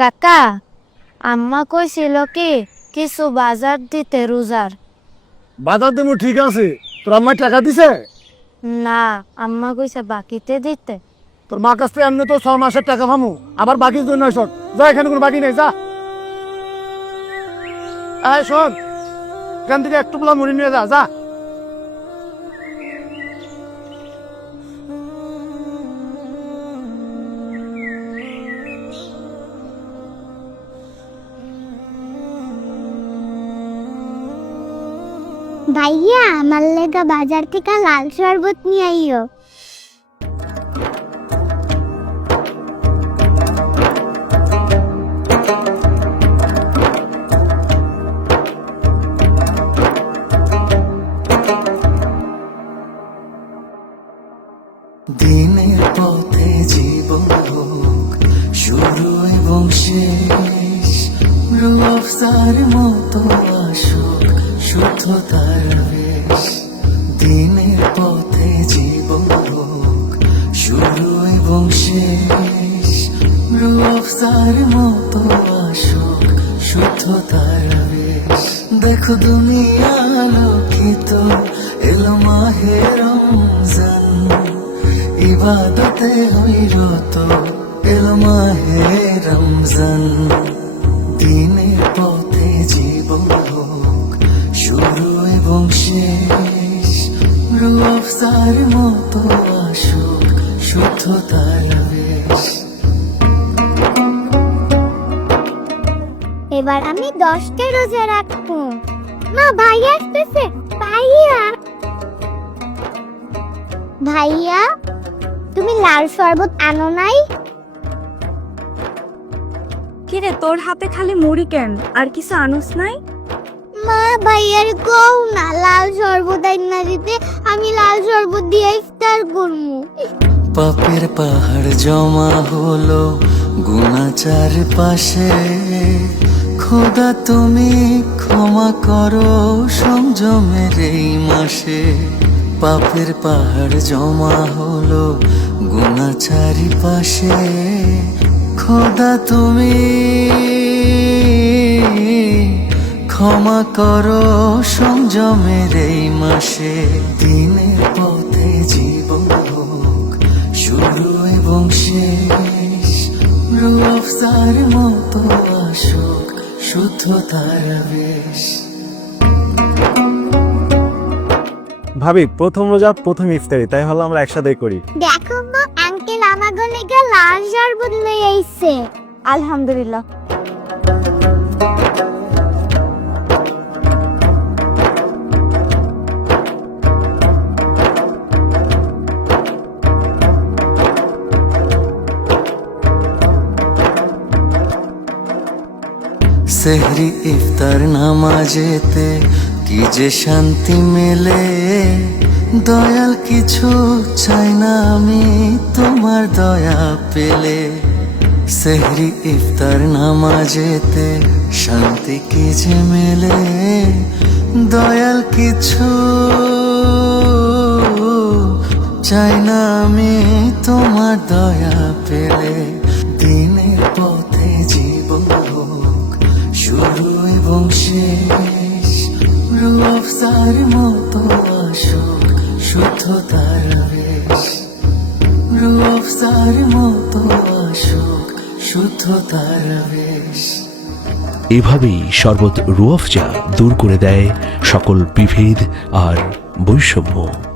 কাকা আম্মা কইছিল কি কিছু বাজার দিতে রোজার বাজার দেবো ঠিক আছে। তোর আম্মায় টাকা দিছে? না আম্মা কইছে বাকিতে দিতে। তোর মা কাছ থেকে এমনি তো ছ মাসের টাকা পামু। আবার বাকি জন্য শোন যা এখানে কোনো বাকি নেই যা। আয় শোন। এখান থেকে একটু পোলা মুড়ি নিয়ে যা যা। ভাইয়া, আমার লেগা বাজার থেকে লাল শরবত নিয়ে আইও। দিনের পথে জীবন হোক এবং শেষ রুয়াফসার মতো আসুক। শুদ্ধতার বেশ দিনের পথে জীবন হোক শুরু এবং শেষ। রুয়াফসার মতো আসুক শুদ্ধতার বেশ দেখো দুনিয়া আলোকিত, এলো মাহে রমজান। ইবাদতে হই রত এলো মাহে রমজান। দিনের পথে জীবন হোক শুরু এবং শেষ মতো আসুক শুদ্ধতার বেশ। এবার আমি দশটা রোজা রাখব। মা ভাইয়া আসতেছে। ভাইয়া। ভাইয়া তুমি লাল শরবত আনো নাই? কিরে তোর হাতে খালি মুড়ি কেন? আর কিছু আনুস নাই? মা, ভাইয়ার কও না। লাল শরবত না দিতে, আমি লাল শরবত দিয়ে ইফতার করব পাপের পাহাড় জমা হলো গুণাচার পাশে। খোদা, তুমি ক্ষমা করো সংযমের এই মাসে। পাপের পাহাড় জমা হলো গুণাচারি পাশে। খোদা, তুমি ক্ষমা করো সংযমের এই মাসে দিনের পথে জীবন হোক শুরু এবং শেষ। মতো আসুক শুদ্ধতার বেশ ভাবি প্রথম রোজা প্রথম ইফতারি তাই হলো আমরা একসাথে করি। দেখো মা আঙ্কেল আমার লেগে লাল শরবত লই আইছে আলহামদুলিল্লাহ। সেহরি ইফতার নামাজেতে কি যে শান্তি মেলে? দয়াল কিছু চাই না আমি, তোমার দয়া পেলে। সেহরি ইফতার নামাজেতে শান্তি কি যে মেলে? দয়াল কিছু চাই না আমি, তোমার দয়া পেলে। দিনের পথে এবং রূপ তার মতো আসুক শুদ্ধতার বেশ। রুয়াফসার মতো আসুক শুদ্ধতার বেশ। এভাবেই শরবত রুয়াফজা দূর করে দেয় সকল বিভেদ আর বৈষম্য।